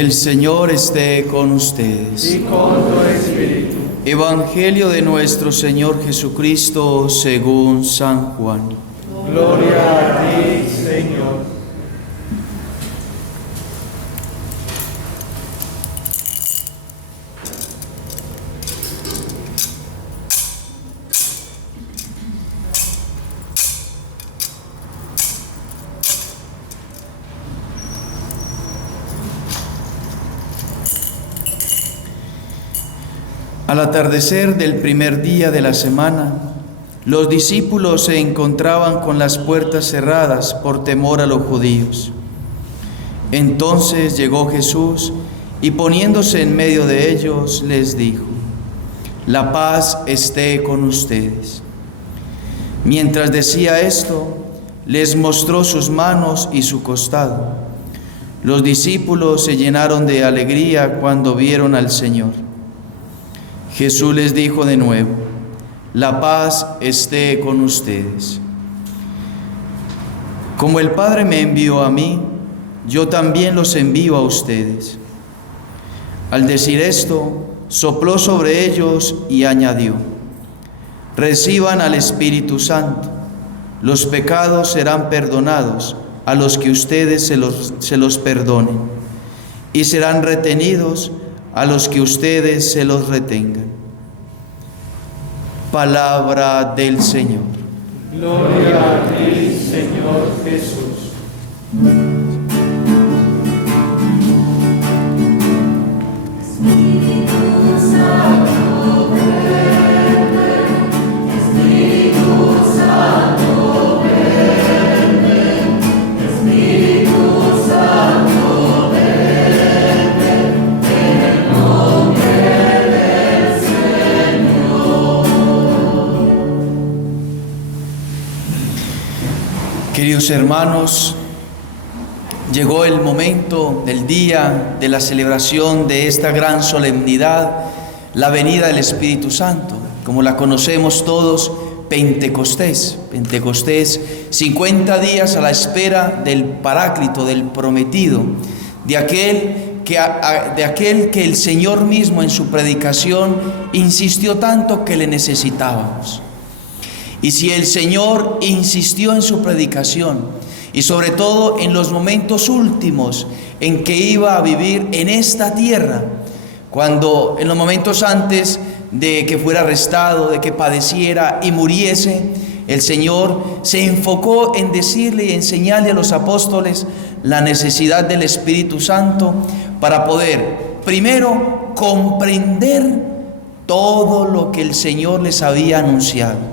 El Señor esté con ustedes. Y con tu espíritu. Evangelio de nuestro Señor Jesucristo según San Juan. Gloria a ti, Señor. Al atardecer del primer día de la semana, los discípulos se encontraban con las puertas cerradas por temor a los judíos. Entonces llegó Jesús y poniéndose en medio de ellos les dijo: «La paz esté con ustedes». Mientras decía esto, les mostró sus manos y su costado. Los discípulos se llenaron de alegría cuando vieron al Señor. Jesús les dijo de nuevo: «La paz esté con ustedes. Como el Padre me envió a mí, yo también los envío a ustedes». Al decir esto, sopló sobre ellos y añadió: «Reciban al Espíritu Santo. Los pecados serán perdonados a los que ustedes se los perdonen, y serán retenidos a los que ustedes se los retengan». Palabra del Señor. Gloria a ti, Señor Jesús. Queridos hermanos, llegó el momento del día de la celebración de esta gran solemnidad, la venida del Espíritu Santo, como la conocemos todos, Pentecostés. Pentecostés, 50 días a la espera del Paráclito, del prometido, de aquel que el Señor mismo en su predicación insistió tanto que le necesitábamos. Y si el Señor insistió en su predicación, y sobre todo en los momentos últimos en que iba a vivir en esta tierra, cuando en los momentos antes de que fuera arrestado, de que padeciera y muriese, el Señor se enfocó en decirle y enseñarle a los apóstoles la necesidad del Espíritu Santo para poder, primero, comprender todo lo que el Señor les había anunciado.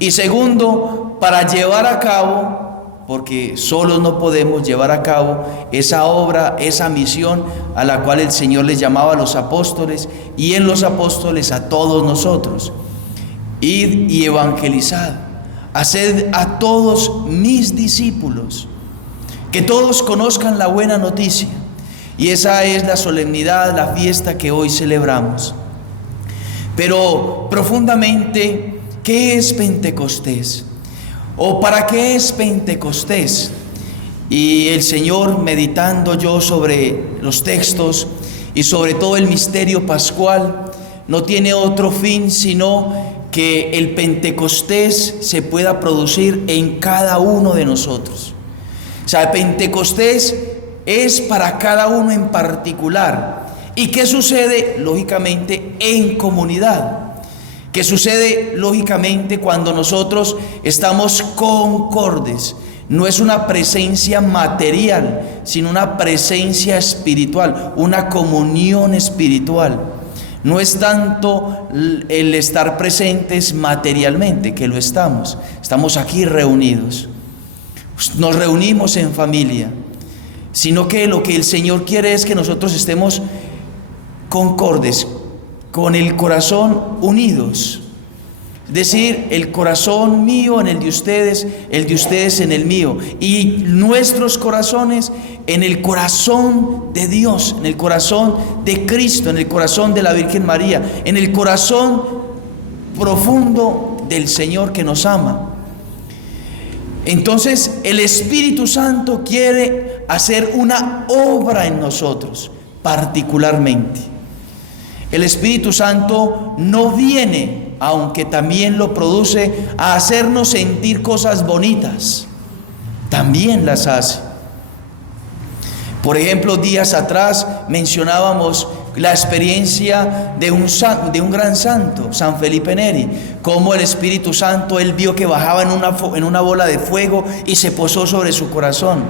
Y segundo, para llevar a cabo, porque solos no podemos llevar a cabo esa obra, esa misión a la cual el Señor les llamaba a los apóstoles y en los apóstoles a todos nosotros. Id y evangelizad, haced a todos mis discípulos, que todos conozcan la buena noticia. Y esa es la solemnidad, la fiesta que hoy celebramos. Pero profundamente, ¿qué es Pentecostés? ¿O para qué es Pentecostés? Y el Señor, meditando yo sobre los textos y sobre todo el misterio pascual, no tiene otro fin sino que el Pentecostés se pueda producir en cada uno de nosotros. O sea, el Pentecostés es para cada uno en particular. ¿Y qué sucede? Lógicamente en comunidad. Que sucede lógicamente cuando nosotros estamos concordes. No es una presencia material, sino una presencia espiritual, una comunión espiritual. No es tanto el estar presentes materialmente, que lo estamos aquí reunidos, nos reunimos en familia, sino que lo que el Señor quiere es que nosotros estemos concordes, con el corazón unidos, es decir, el corazón mío en el de ustedes en el mío, y nuestros corazones en el corazón de Dios, en el corazón de Cristo, en el corazón de la Virgen María, en el corazón profundo del Señor que nos ama. Entonces el Espíritu Santo quiere hacer una obra en nosotros, particularmente. El Espíritu Santo no viene, aunque también lo produce, a hacernos sentir cosas bonitas. También las hace. Por ejemplo, días atrás mencionábamos la experiencia de un gran santo, San Felipe Neri, como el Espíritu Santo, él vio que bajaba en una bola de fuego y se posó sobre su corazón.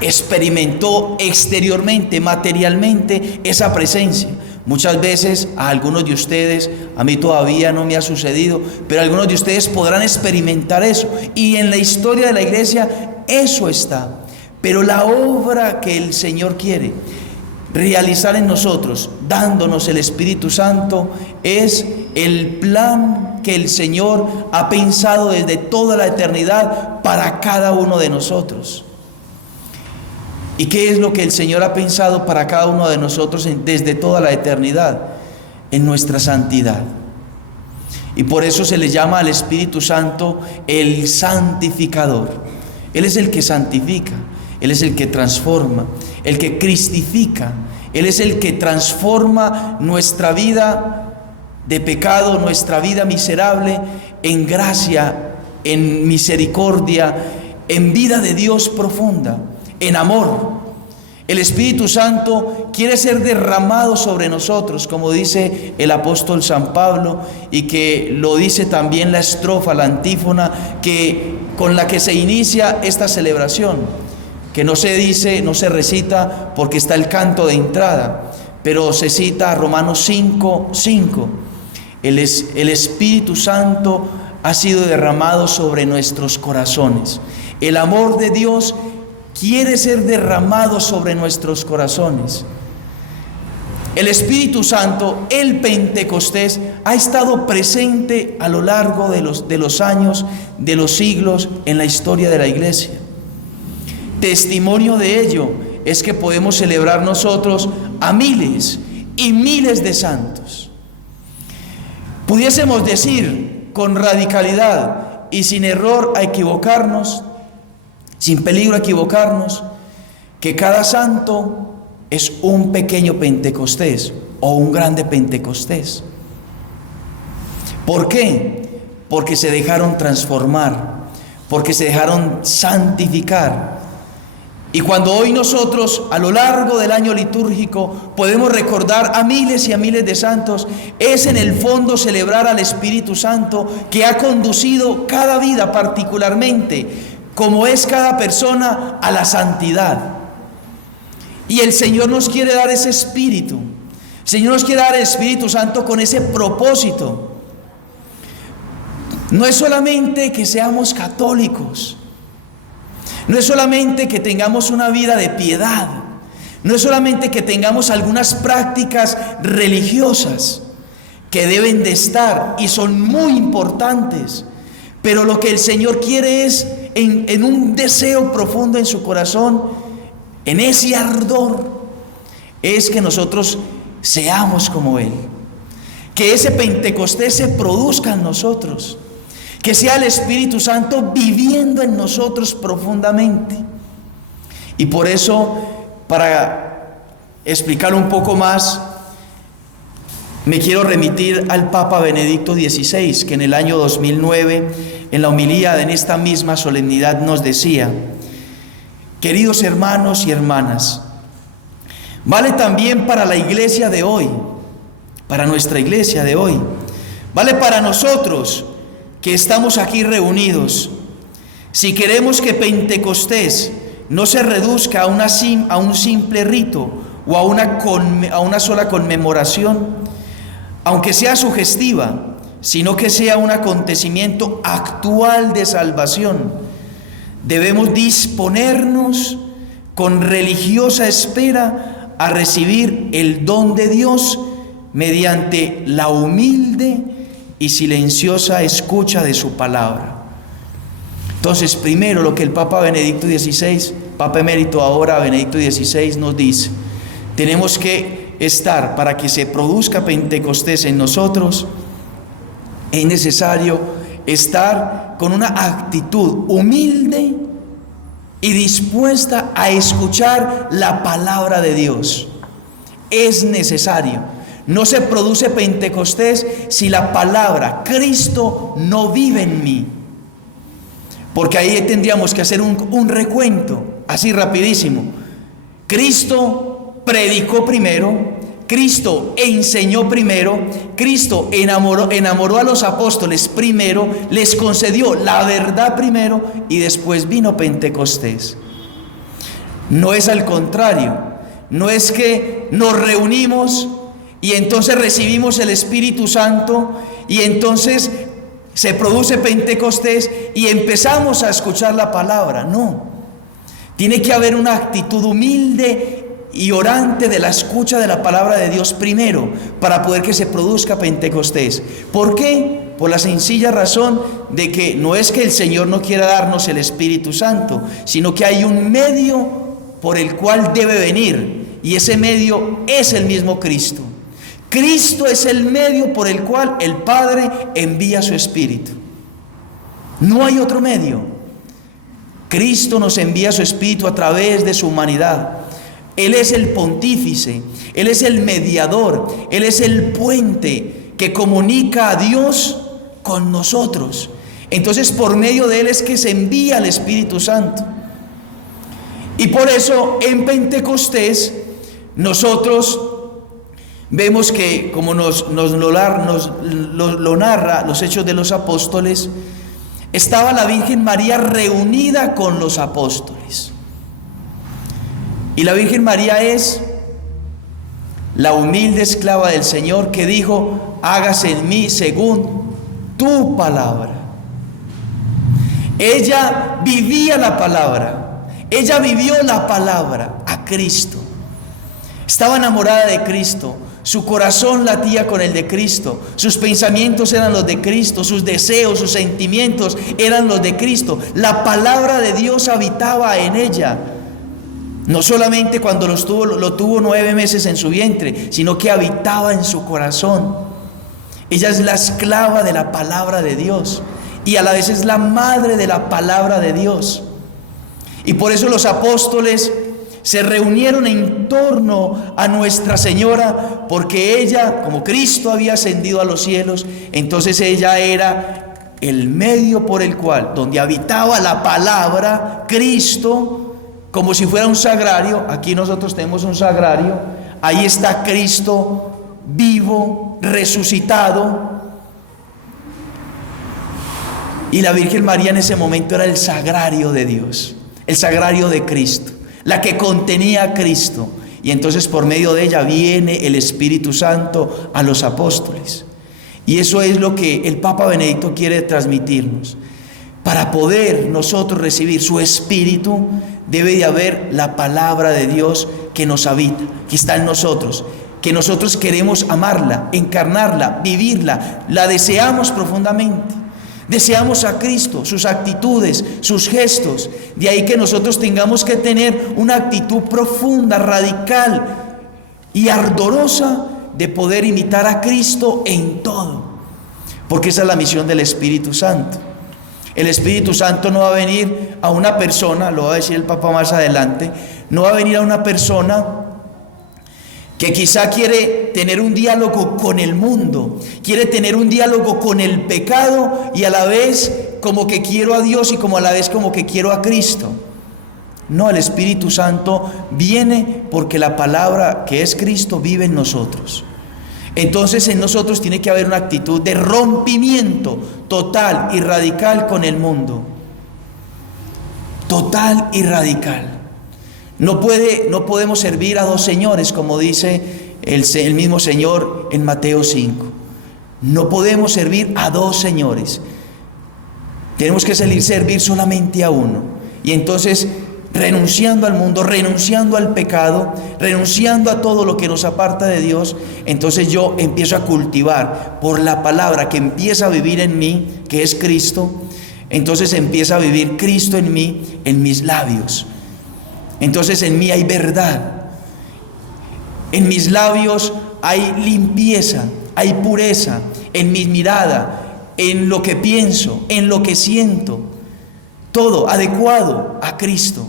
Experimentó exteriormente, materialmente, esa presencia. Muchas veces a algunos de ustedes, a mí todavía no me ha sucedido, pero algunos de ustedes podrán experimentar eso. Y en la historia de la iglesia eso está. Pero la obra que el Señor quiere realizar en nosotros, dándonos el Espíritu Santo, es el plan que el Señor ha pensado desde toda la eternidad para cada uno de nosotros. ¿Y qué es lo que el Señor ha pensado para cada uno de nosotros desde toda la eternidad? En nuestra santidad. Y por eso se le llama al Espíritu Santo el santificador. Él es el que santifica, Él es el que transforma, el que cristifica. Él es el que transforma nuestra vida de pecado, nuestra vida miserable, en gracia, en misericordia, en vida de Dios profunda, en amor. El Espíritu Santo quiere ser derramado sobre nosotros, como dice el apóstol San Pablo, y que lo dice también la estrofa, la antífona, con la que se inicia esta celebración, que no se dice, no se recita porque está el canto de entrada, pero se cita a Romanos 5:5. El Espíritu Santo ha sido derramado sobre nuestros corazones. El amor de Dios quiere ser derramado sobre nuestros corazones. El Espíritu Santo, el Pentecostés, ha estado presente a lo largo de los años, de los siglos, en la historia de la iglesia. Testimonio de ello es que podemos celebrar nosotros a miles y miles de santos. Pudiésemos decir con radicalidad y sin error a equivocarnos, sin peligro a equivocarnos, que cada santo es un pequeño Pentecostés o un grande Pentecostés. ¿Por qué? Porque se dejaron transformar, porque se dejaron santificar. Y cuando hoy nosotros, a lo largo del año litúrgico, podemos recordar a miles y a miles de santos, es en el fondo celebrar al Espíritu Santo que ha conducido cada vida particularmente, como es cada persona, a la santidad. Y el Señor nos quiere dar ese espíritu. El Señor nos quiere dar el Espíritu Santo con ese propósito. No es solamente que seamos católicos. No es solamente que tengamos una vida de piedad. No es solamente que tengamos algunas prácticas religiosas que deben de estar y son muy importantes. Pero lo que el Señor quiere es, en un deseo profundo en su corazón, en ese ardor, es que nosotros seamos como Él. Que ese Pentecostés se produzca en nosotros. Que sea el Espíritu Santo viviendo en nosotros profundamente. Y por eso, para explicar un poco más, me quiero remitir al Papa Benedicto XVI, que en el año 2009, en la homilía en esta misma solemnidad, nos decía: queridos hermanos y hermanas, vale también para la iglesia de hoy, para nuestra iglesia de hoy, vale para nosotros que estamos aquí reunidos. Si queremos que Pentecostés no se reduzca a un simple rito o a una sola conmemoración, aunque sea sugestiva, sino que sea un acontecimiento actual de salvación, debemos disponernos con religiosa espera a recibir el don de Dios mediante la humilde y silenciosa escucha de su palabra. Entonces, primero, lo que el Papa Benedicto XVI, Papa Emérito ahora Benedicto XVI, nos dice: tenemos que estar, para que se produzca Pentecostés en nosotros, es necesario estar con una actitud humilde y dispuesta a escuchar la palabra de Dios. Es necesario. No se produce Pentecostés si la palabra Cristo no vive en mí. Porque ahí tendríamos que hacer un recuento, así rapidísimo. Cristo predicó primero, Cristo enseñó primero, Cristo enamoró a los apóstoles primero, les concedió la verdad primero y después vino Pentecostés. No es al contrario, no es que nos reunimos y entonces recibimos el Espíritu Santo y entonces se produce Pentecostés y empezamos a escuchar la palabra. No, tiene que haber una actitud humilde y orante de la escucha de la palabra de Dios primero para poder que se produzca Pentecostés. ¿Por qué? Por la sencilla razón de que no es que el Señor no quiera darnos el Espíritu Santo, sino que hay un medio por el cual debe venir, y ese medio es el mismo Cristo. Cristo es el medio por el cual el Padre envía su Espíritu. No hay otro medio. Cristo nos envía su Espíritu a través de su humanidad. Él es el pontífice, Él es el mediador, Él es el puente que comunica a Dios con nosotros. Entonces, por medio de Él es que se envía el Espíritu Santo. Y por eso en Pentecostés nosotros vemos que, como nos lo narra los Hechos de los Apóstoles, estaba la Virgen María reunida con los apóstoles. Y la Virgen María es la humilde esclava del Señor que dijo: hágase en mí según tu palabra. Ella vivía la palabra. Ella vivió la palabra a Cristo. Estaba enamorada de Cristo. Su corazón latía con el de Cristo. Sus pensamientos eran los de Cristo. Sus deseos, sus sentimientos eran los de Cristo. La palabra de Dios habitaba en ella. No solamente cuando lo tuvo 9 meses en su vientre, sino que habitaba en su corazón. Ella es la esclava de la palabra de Dios y a la vez es la madre de la palabra de Dios. Y por eso los apóstoles se reunieron en torno a Nuestra Señora, porque ella, como Cristo había ascendido a los cielos, entonces ella era el medio por el cual, donde habitaba la palabra, Cristo, como si fuera un sagrario. Aquí nosotros tenemos un sagrario, ahí está Cristo vivo, resucitado, y la Virgen María en ese momento era el sagrario de Dios, el sagrario de Cristo, la que contenía a Cristo. Y entonces por medio de ella viene el Espíritu Santo a los apóstoles. Y eso es lo que el Papa Benedicto quiere transmitirnos. Para poder nosotros recibir su Espíritu, debe de haber la palabra de Dios que nos habita, que está en nosotros, que nosotros queremos amarla, encarnarla, vivirla, la deseamos profundamente. Deseamos a Cristo, sus actitudes, sus gestos. De ahí que nosotros tengamos que tener una actitud profunda, radical y ardorosa de poder imitar a Cristo en todo. Porque esa es la misión del Espíritu Santo. El Espíritu Santo no va a venir a una persona, lo va a decir el Papa más adelante, no va a venir a una persona que quizá quiere tener un diálogo con el mundo, quiere tener un diálogo con el pecado y a la vez como que quiero a Dios y como a la vez como que quiero a Cristo. No, el Espíritu Santo viene porque la palabra que es Cristo vive en nosotros. Entonces en nosotros tiene que haber una actitud de rompimiento total y radical con el mundo. Total y radical. No podemos servir a dos señores, como dice el mismo Señor en Mateo 5. No podemos servir a dos señores. Tenemos que servir solamente a uno. Y entonces, renunciando al mundo, renunciando al pecado, renunciando a todo lo que nos aparta de Dios, entonces yo empiezo a cultivar por la palabra que empieza a vivir en mí, que es Cristo. Entonces empieza a vivir Cristo en mí, en mis labios. Entonces en mí hay verdad, en mis labios hay limpieza, hay pureza, en mi mirada, en lo que pienso, en lo que siento, todo adecuado a Cristo.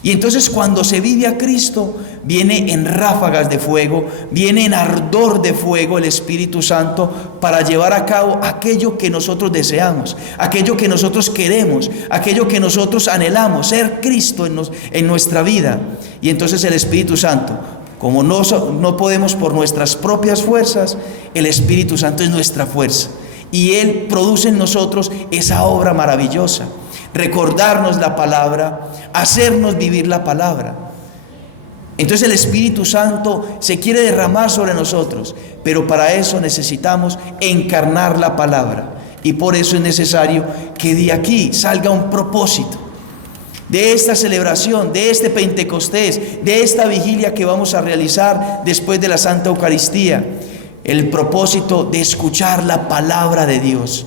Y entonces cuando se vive a Cristo, viene en ráfagas de fuego, viene en ardor de fuego el Espíritu Santo para llevar a cabo aquello que nosotros deseamos, aquello que nosotros queremos, aquello que nosotros anhelamos, ser Cristo en nuestra vida. Y entonces el Espíritu Santo, como no podemos por nuestras propias fuerzas, el Espíritu Santo es nuestra fuerza. Y Él produce en nosotros esa obra maravillosa. Recordarnos la palabra, hacernos vivir la palabra. Entonces el Espíritu Santo se quiere derramar sobre nosotros, pero para eso necesitamos encarnar la palabra. Y por eso es necesario que de aquí salga un propósito, de esta celebración, de este Pentecostés, de esta vigilia que vamos a realizar después de la Santa Eucaristía. El propósito de escuchar la palabra de Dios,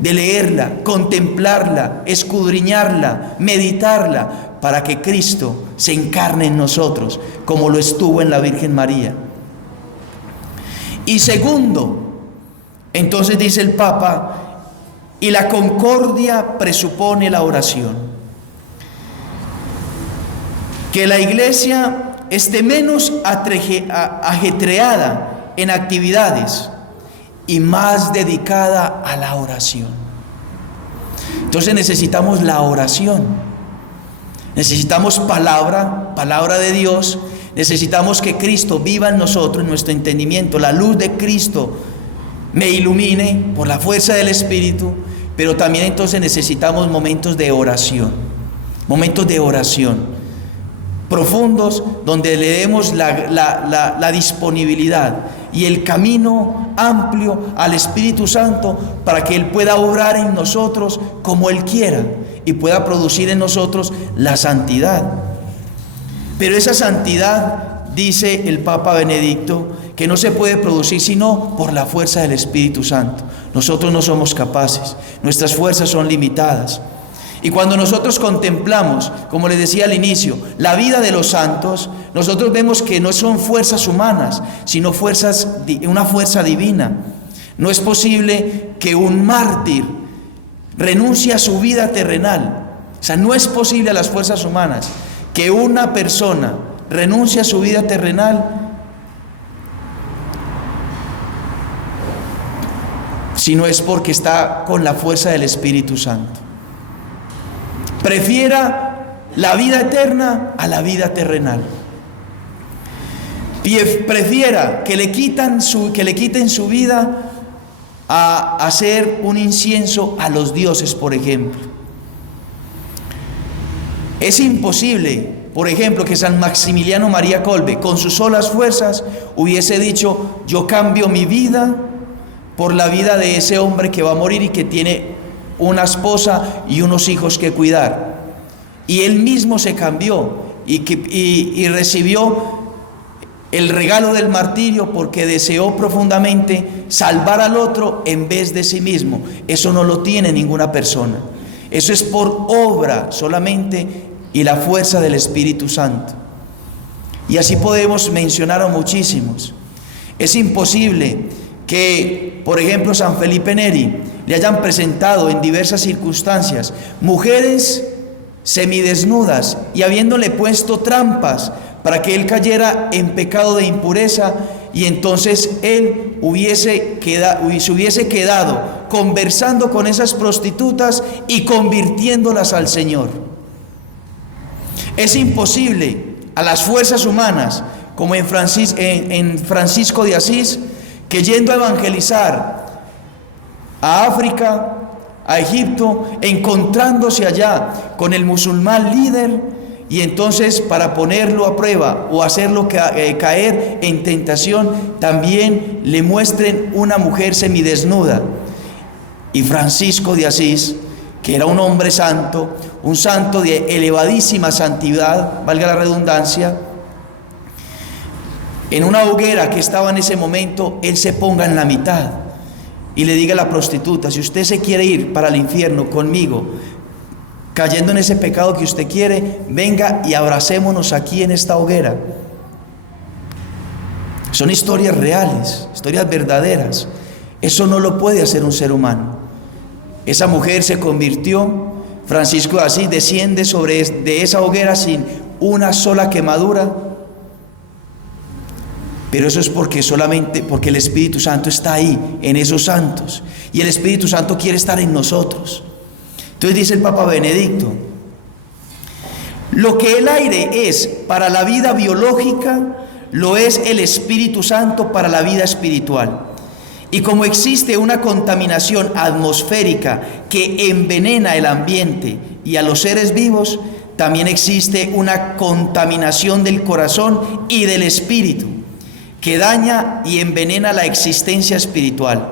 de leerla, contemplarla, escudriñarla, meditarla, para que Cristo se encarne en nosotros, como lo estuvo en la Virgen María. Y segundo, entonces dice el Papa, y la concordia presupone la oración. Que la Iglesia esté menos ajetreada en actividades y más dedicada a la oración. Entonces necesitamos la oración, necesitamos palabra de Dios, necesitamos que Cristo viva en nosotros, en nuestro entendimiento, la luz de Cristo me ilumine por la fuerza del Espíritu, pero también entonces necesitamos momentos de oración profundos, donde le demos la disponibilidad y el camino amplio al Espíritu Santo para que Él pueda obrar en nosotros como Él quiera y pueda producir en nosotros la santidad. Pero esa santidad, dice el Papa Benedicto, que no se puede producir sino por la fuerza del Espíritu Santo. Nosotros no somos capaces, nuestras fuerzas son limitadas. Y cuando nosotros contemplamos, como les decía al inicio, la vida de los santos, nosotros vemos que no son fuerzas humanas, sino una fuerza divina. No es posible que un mártir renuncie a su vida terrenal. O sea, no es posible a las fuerzas humanas que una persona renuncie a su vida terrenal, sino es porque está con la fuerza del Espíritu Santo. Prefiera la vida eterna a la vida terrenal. Prefiera que le quiten su vida a hacer un incienso a los dioses, por ejemplo. Es imposible, por ejemplo, que San Maximiliano María Kolbe, con sus solas fuerzas, hubiese dicho: yo cambio mi vida por la vida de ese hombre que va a morir y que tiene una esposa y unos hijos que cuidar. Y él mismo se cambió y recibió el regalo del martirio porque deseó profundamente salvar al otro en vez de sí mismo. Eso no lo tiene ninguna persona. Eso es por obra solamente y la fuerza del Espíritu Santo. Y así podemos mencionar a muchísimos. Es imposible que, por ejemplo, San Felipe Neri le hayan presentado en diversas circunstancias mujeres semidesnudas y habiéndole puesto trampas para que él cayera en pecado de impureza, y entonces él se hubiese quedado conversando con esas prostitutas y convirtiéndolas al Señor. Es imposible a las fuerzas humanas, como en Francisco de Asís, que yendo a evangelizar a África, a Egipto, encontrándose allá con el musulmán líder, y entonces para ponerlo a prueba o hacerlo caer en tentación, también le muestren una mujer semidesnuda. Y Francisco de Asís, que era un hombre santo, un santo de elevadísima santidad, valga la redundancia, en una hoguera que estaba en ese momento, él se ponga en la mitad y le diga a la prostituta: si usted se quiere ir para el infierno conmigo, cayendo en ese pecado que usted quiere, venga y abracémonos aquí en esta hoguera. Son historias reales, historias verdaderas. Eso no lo puede hacer un ser humano. Esa mujer se convirtió Francisco de Asís desciende de esa hoguera sin una sola quemadura, pero eso es porque el Espíritu Santo está ahí, en esos santos, y el Espíritu Santo quiere estar en nosotros. Entonces dice el Papa Benedicto: lo que el aire es para la vida biológica, lo es el Espíritu Santo para la vida espiritual. Y como existe una contaminación atmosférica que envenena el ambiente y a los seres vivos, también existe una contaminación del corazón y del espíritu que daña y envenena la existencia espiritual.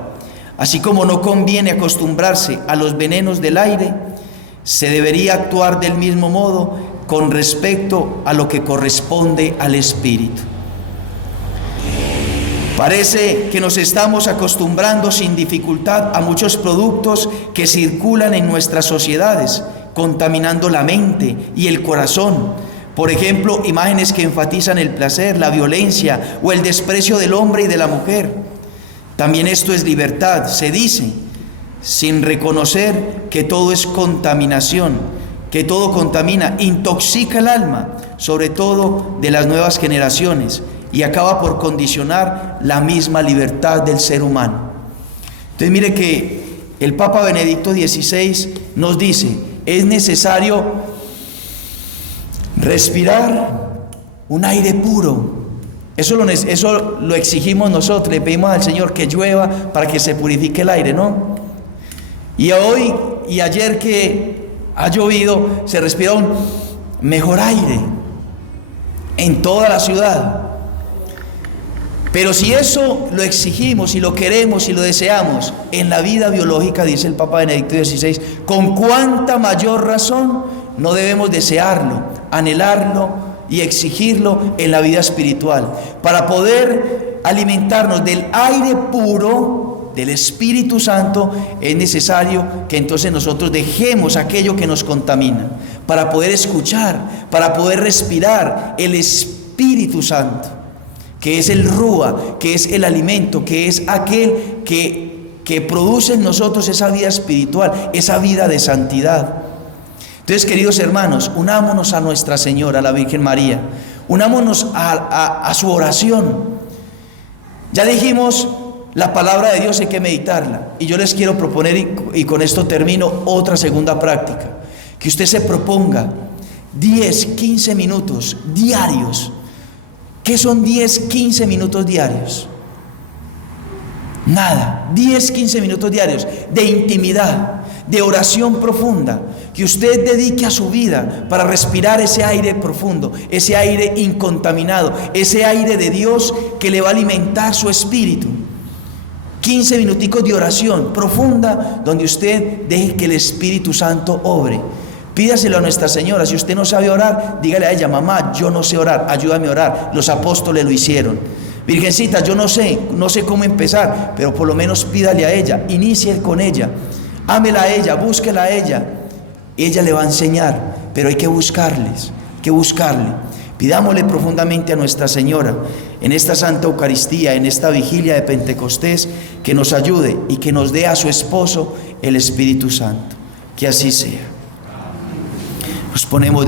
Así como no conviene acostumbrarse a los venenos del aire, se debería actuar del mismo modo con respecto a lo que corresponde al espíritu. Parece que nos estamos acostumbrando sin dificultad a muchos productos que circulan en nuestras sociedades, contaminando la mente y el corazón. Por ejemplo, imágenes que enfatizan el placer, la violencia o el desprecio del hombre y de la mujer. También esto es libertad, se dice, sin reconocer que todo es contaminación, que todo contamina, intoxica el alma, sobre todo de las nuevas generaciones, y acaba por condicionar la misma libertad del ser humano. Entonces mire que el Papa Benedicto XVI nos dice: es necesario respirar un aire puro. Eso lo exigimos nosotros, le pedimos al Señor que llueva para que se purifique el aire, ¿no? Y hoy y ayer que ha llovido, se respira un mejor aire en toda la ciudad. Pero si eso lo exigimos y lo queremos y lo deseamos en la vida biológica, dice el Papa Benedicto XVI, con cuánta mayor razón no debemos desearlo, anhelarlo y exigirlo en la vida espiritual. Para poder alimentarnos del aire puro del Espíritu Santo, es necesario que entonces nosotros dejemos aquello que nos contamina, para poder escuchar, para poder respirar el Espíritu Santo, que es el Rúa, que es el alimento, que es aquel que produce en nosotros esa vida espiritual, esa vida de santidad. Entonces, queridos hermanos, unámonos a Nuestra Señora, a la Virgen María, unámonos a su oración. Ya dijimos, la palabra de Dios hay que meditarla, y yo les quiero proponer, y con esto termino, otra segunda práctica, que usted se proponga 10, 15 minutos diarios. ¿Qué son 10, 15 minutos diarios? Nada, 10, 15 minutos diarios de intimidad, de oración profunda, que usted dedique a su vida para respirar ese aire profundo, ese aire incontaminado, ese aire de Dios que le va a alimentar su espíritu. 15 minuticos de oración profunda, donde usted deje que el Espíritu Santo obre. Pídaselo a Nuestra Señora. Si usted no sabe orar, dígale a ella: mamá, yo no sé orar, ayúdame a orar. Los apóstoles lo hicieron. Virgencita, yo no sé cómo empezar, pero por lo menos pídale a ella, inicie con ella, ámela a ella, búsquela a ella. Ella le va a enseñar, pero hay que buscarle. Pidámosle profundamente a Nuestra Señora en esta Santa Eucaristía, en esta vigilia de Pentecostés, que nos ayude y que nos dé a su esposo el Espíritu Santo. Que así sea. Nos ponemos